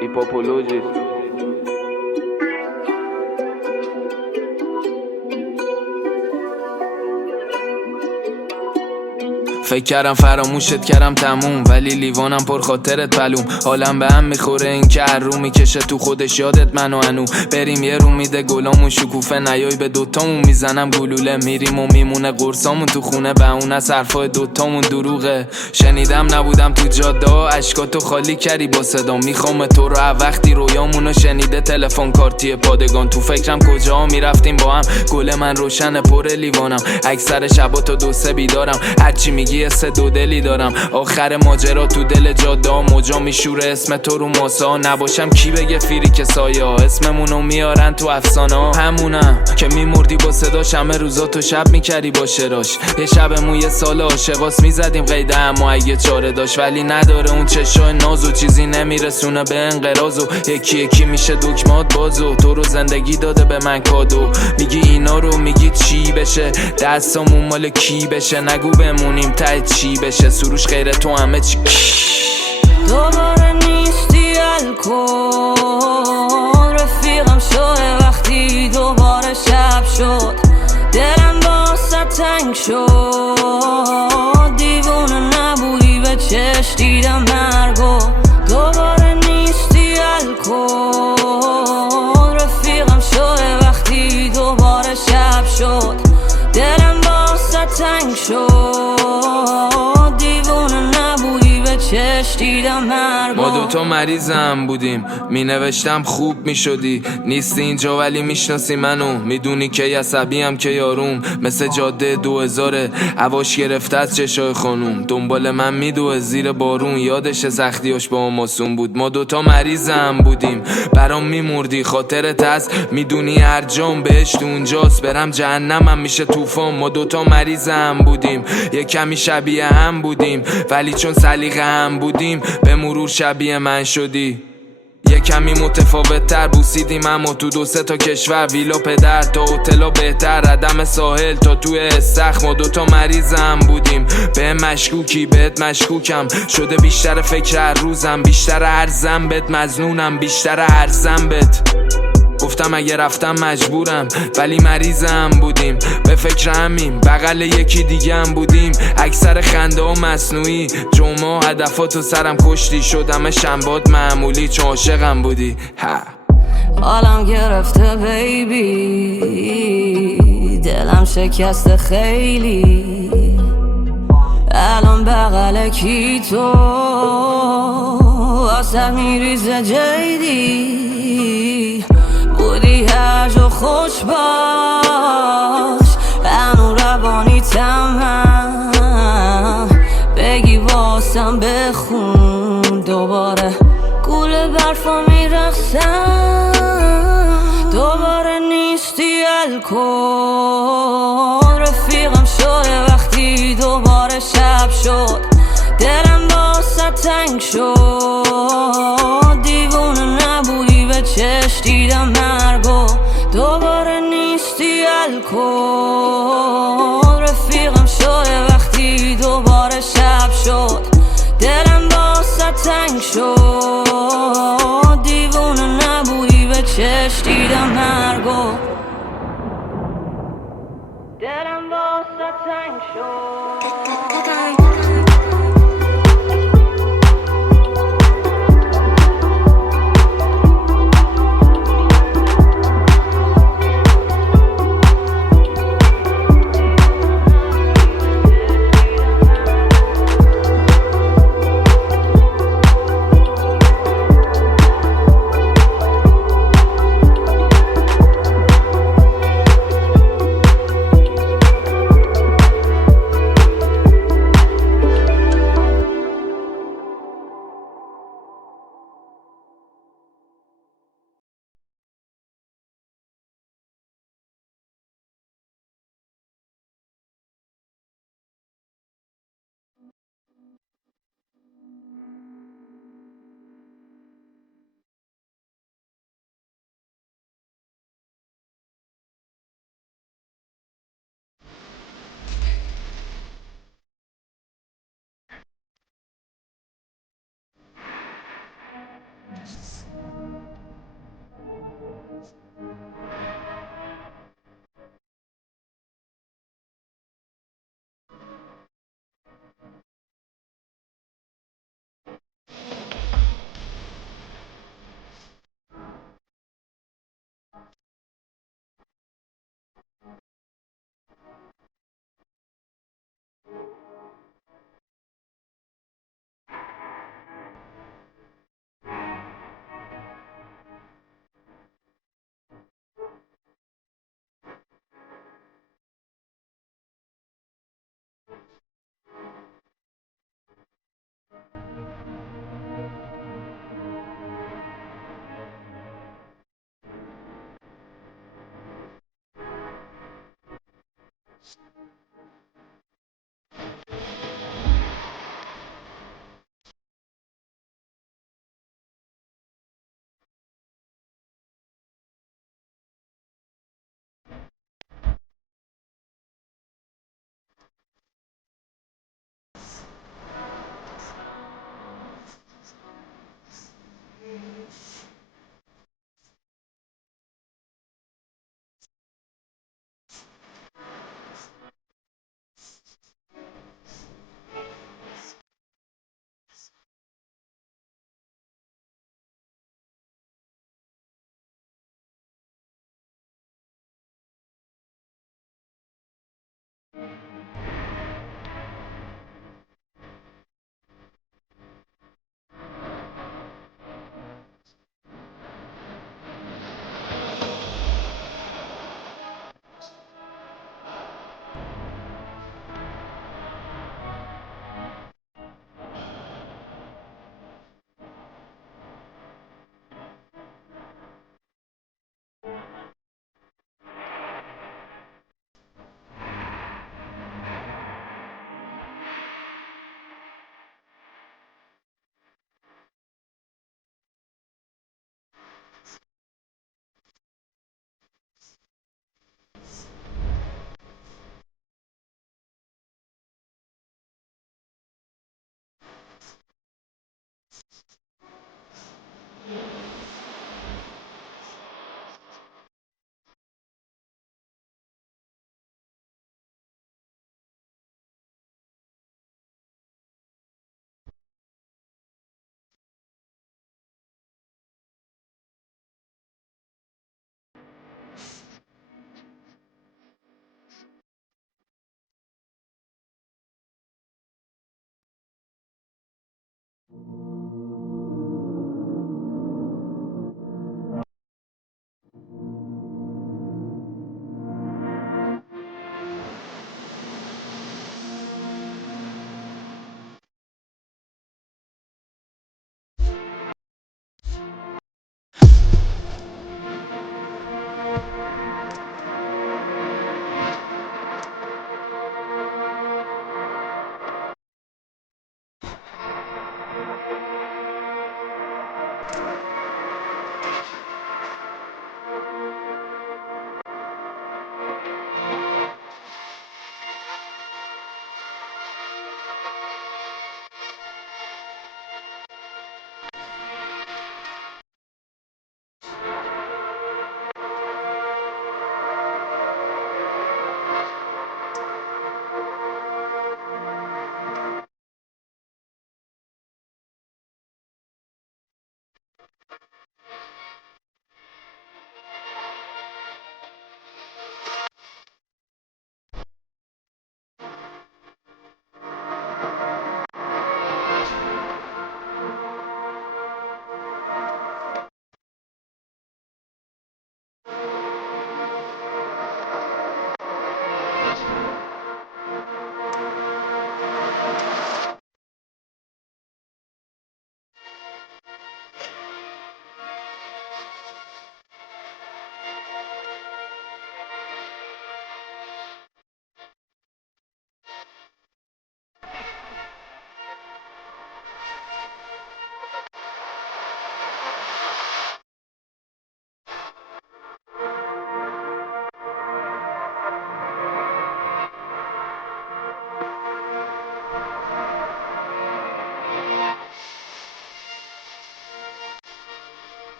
Hipopologist. فکر کردم فراموشت کردم تموم، ولی لیوانم پر خاطرت پلوم. حالم به هم میخوره این که هر رو میکشه تو خودش یادت منو انو. بریم یه رو میده گلامون شکوفه، نیای به دوتامون میزنم گلوله. میریم و میمونه قرصامون تو خونه، به اون از حرفای دوتامون دروغه. شنیدم نبودم تو جاده اشکاتو خالی کردی با صدا. میخوام تو رو وقتی رویامونو شنیده تلفن کارتی پادگان. تو فکرم کجا میرفتیم با هم، گل من روشن پر لیوانم. اکثر شبا تا 2-3 بیدارم، هرچی میگی سه دو دلی دارم. آخر ماجرا تو دل جاده موجا میشوره اسم تو رو ماسا. نباشم کی بگه فیری که سایه ها اسممونو میارن تو افسانه ها. همونم که میمردی با صداش، همه روزا تو شب میکردی با شراش. یه شبمون یه سال عاشقاس میزدیم قیده، اما اگه چاره داشت. ولی نداره اون چشای نازو، چیزی نمیرسونه به انقراضو. یکی یکی میشه دکمات بازو، تو رو زندگی داده به من کادو. میگی اینا رو میگی چی بشه، دستامون مال کی بشه. نگو بمونیم ته چی بشه، سروش غیر تو همه چی. دوباره نیستی الکل، رفیقم شده وقتی دوباره شب شد. دلم واسه تنگ شد، دیوونه نبودی به چشم دیدم مرگو. دوباره نیستی الکل، رفیقم شده وقتی دوباره شب شد. دلم واسه تنگ شد، دیوونه نبودی به چشم دیدم مرگو. دوتا مریضم بودیم، می نوشتم خوب می شدی. نیستی اینجا ولی میشناسی منو، میدونی که عصبیم که یاروم. مثل جاده 2000 هواش گرفته از چشای خانوم. دنبال من میدوه زیر بارون، یادش سختیاش با ماسون بود. ما دوتا مریضم بودیم، برام میمردی خاطرت هست. میدونی هر جام بهشت اونجاست، برم جهنمم میشه طوفان. ما دوتا مریضم بودیم، یه کمی شبیه هم بودیم، ولی چون سلیقه هم بودیم به مرور شبیه من شدی. یه کمی متفاوت تر بوسیدیم اما تو 2-3 تا کشور. ویلا پدر تا هتلا بهتر، ردم ساحل تا توی استخر. ما دوتا مریضم بودیم، به مشکوکی بهت مشکوکم. شده بیشتر فکر هر روزم، بیشتر هر ذنبت مظنونم، بیشتر هر ذنبت. گفتم اگه رفتم مجبورم، ولی مریضم بودیم. به فکر همین بغل یکی دیگه هم بودیم. اکثر خنده ها مصنوعی، جمعه هدفاتو سرم کشتی. شدم شنباد معمولی چون عاشقم بودی. حالم گرفته بیبی، دلم شکسته خیلی. الان بغل کی تو واسه میریزه جیدی. بودی هر جا خوش باش، هنو روانی تمام. بگی واسم بخون دوباره، گول برفا میرخسم. دوباره نیستی الکل، رفیقم شده وقتی دوباره شب شد. دلم واسه تنگ شد، دیوونه نبودی به چشم دیدم مرگو. دوباره نیستی الکل، رفیقم شده وقتی دوباره شب شد. دلم واسه تنگ شد، دیوونه نبودی به چشم دیدم مرگو. دلم واسه تنگ شد.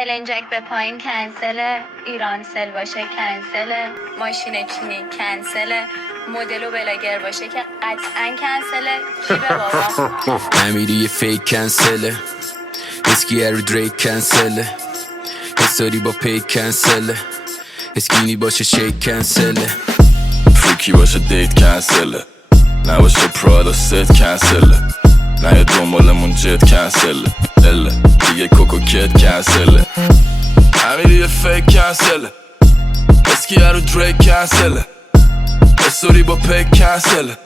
النجک به پایین کنسله، ایرانسل باشه کنسله، ماشین چینی کنسله، مدل و بلاگر باشه که قطعا کنسله. کی به بابا نمیری یه فیک کنسله، اسکی رو دریک کنسله، حساری با پیک کنسله، اسکینی باشه شیک کنسله، فریکی باشه دیت کنسله، نباشه پرادا ست کنسله، نه دنبالمون جت کنسله، اله دیگه کوکو کت کنسله، امیری یه فیک کنسله، اسکی رو دریک کنسله، استوری با پیک کنسله،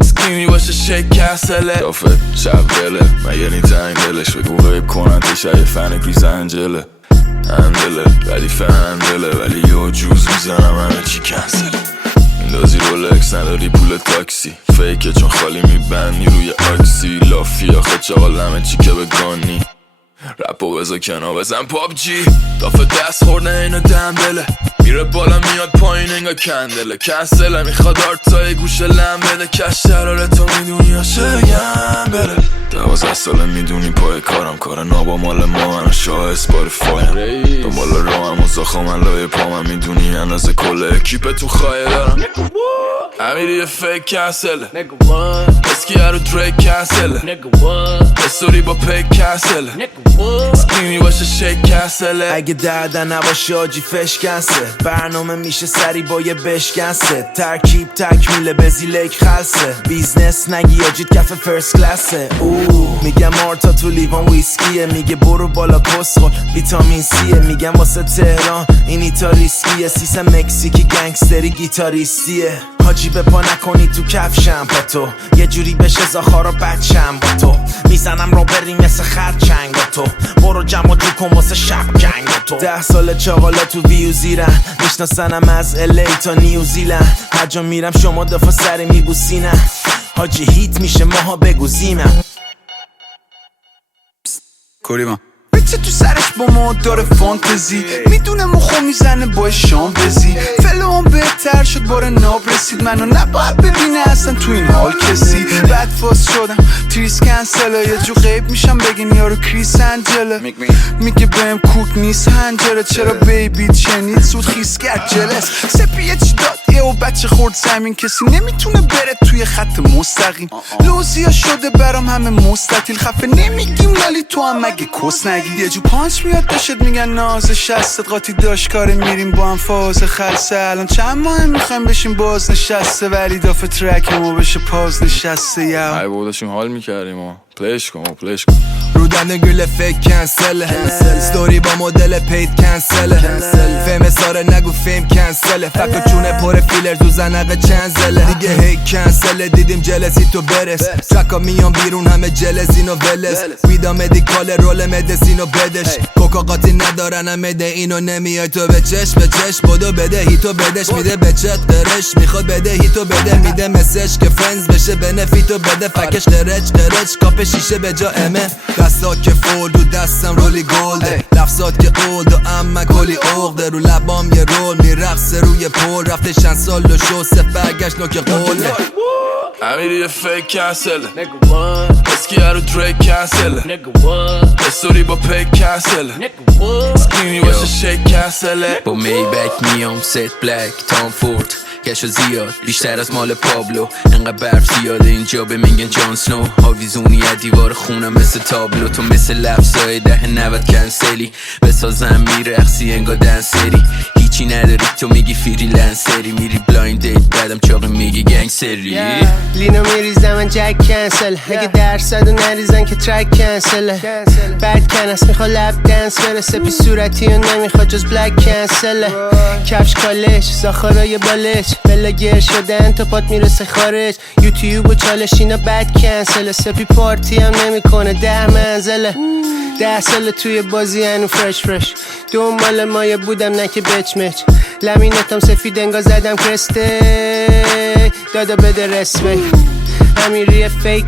اسکینی باشه شیک کنسله، دافه شب دله مگه نی تنگ دلش بگو غیب کنن تیشه فن کریس انجله، اندله ردیفه اندله ولی یه جوز میزنم همه چی کنسله، میندازی رولکس نداری پول تاکسی، فیکه چون خالی میبندی روی آکسی، لافی آخه چاقال همه چی که بگانی، رپو بزا کنار بزن پابجی، دافه دست خورده اینو دنبله، میره بالا میاد پایین انگا کندله، کنسله میخواد آرتای گوشه لم بده، کش شراره تو میدونی یا شگم بره، 12 ساله میدونی پای کارم کار نابا مال ما من شاه اسپاریفایم، دنبال راه هم و زاخا من لای پا من میدونی اندازه کل اکیپتون خواهی دارم، امیری یه فیک کنسله، اسکی رو دریک کنسله، استوری با پیک کنسله، اسکینی باشه شیک کنسله، اگه دردن نباشه آجی فش کنسه، برنامه میشه سری با یه بشکنسه، ترکیب تکمیله بزی لیک خلصه، بیزنس نگی آجید کف فرست کلاسه، میگم آرتا تو لیوان ویسکیه، میگه برو بالا کسخل ویتامین سیه، میگم واسه تهران این ایتا ریسکیه، سیس مکزیکی گنگستری گیتاریستیه، حاجی به پا نکنی تو کفشم با تو، یه جوری بشه زاخارا بچم با تو، میزنم رو بریم مثل خرچنگ با تو، برو جمع جو کن واسه شب جنگ با تو، 10 سال چاقالا تو ویو زیرن، میشناسنم از الی تا نیوزیلند، هر جا میرم شما دفعه سری میبوسینم، حاجی هیت میشه ماها بگو زیمم کوریما بچه تو سرش با ما داره فانتزی، میدونه مخو میزنه با شام بزی، فلوان بهتر شد باره ناب رسید، منو نباید ببینه اصلا تو این حال کسی، بعد فاس شدم تریس کنسله، یه جو غیب میشم بگین یارو کریس انجله، میگه بهم کوک نیست هنجره، چرا بیبی چنید زود خیس کرد جلس، سپیه چی داد یه و بچه خورد زمین، کسی نمیتونه بره توی خط مستقیم، لوزیا شده برام همه مستطیل، خفه نمیگیم لالی تو هم مگه کس نگی، یه جو پانچ میاد داشت میگن ناز شستت قاطی داشت کاره میریم با هم فاز خلصه، الان چند ماه میخوایم بشیم باز نشسته، ولی دافه ترک ما بشه پاز نشسته، یا ای بودشون حال میکردیم پلیش کن پلیش کن رو دندون گل فیک کنسله ستوری با مدل پید کنسله فیم ساره نگو فیم کنسله فکر چونه پر فیلر تو زنقه چند زله دیگه هی کنسله دیدیم جلسی تو برس ترکا میان بیرون همه جلسین و ولس ویدا مدیکال رول مدسین و بدش کوکا قاطی ندارن هم مده اینو نمیای تو به چش بدو بده هیتو بدش میده به چت قرش میخواد بده هیتو بده میده مسج که فرنز بشه بنفیتو بده فکش قرچ کاپ شیشه به جا امه دستا که فولد و دستم رولی گلده لفظات که اولد و اما کلی عقده رو لبام یه رول میرقصه روی پول رفته چند سال و شو برگشت نوک قوله امیری یه فیک کنسله اسکی رو دریک کنسله استوری با پیک کنسله سکینی باشه شیک کنسله با میبک میام ست بلک تام فورد کشو زیاد بیشتر از مال پابلو انقدر برف زیاده اینجا به میگن جان سنو آویزونی از دیوار خونم مثل تابلو تو مثل لفظای 10-90 کنسلی بسازم میرقصی انگا دنسری هیچی نداری تو میگی فریلنسری میری بلایند دیت بعدم چاقی میگی گنگسری لینو میریزم من جک کنسل اگه درصدو نریزن که ترک کنسله بعد کنس میخوا لب دنس برسه پی صورتی و نمیخوا جز بلک کنسله کفش کالش زاخارای بالش بلا گر شدن تا پات میرسه خارج یوتیوب و چالش اینا بد کنسله سپی پارتی هم نمیکنه 10 منزله 10 سال توی بازی هنو فرش دنبال مایه بودم نه که بچمچ لمینتم سفید انگا زدم کرسته دادا بده رسمه امیری فیک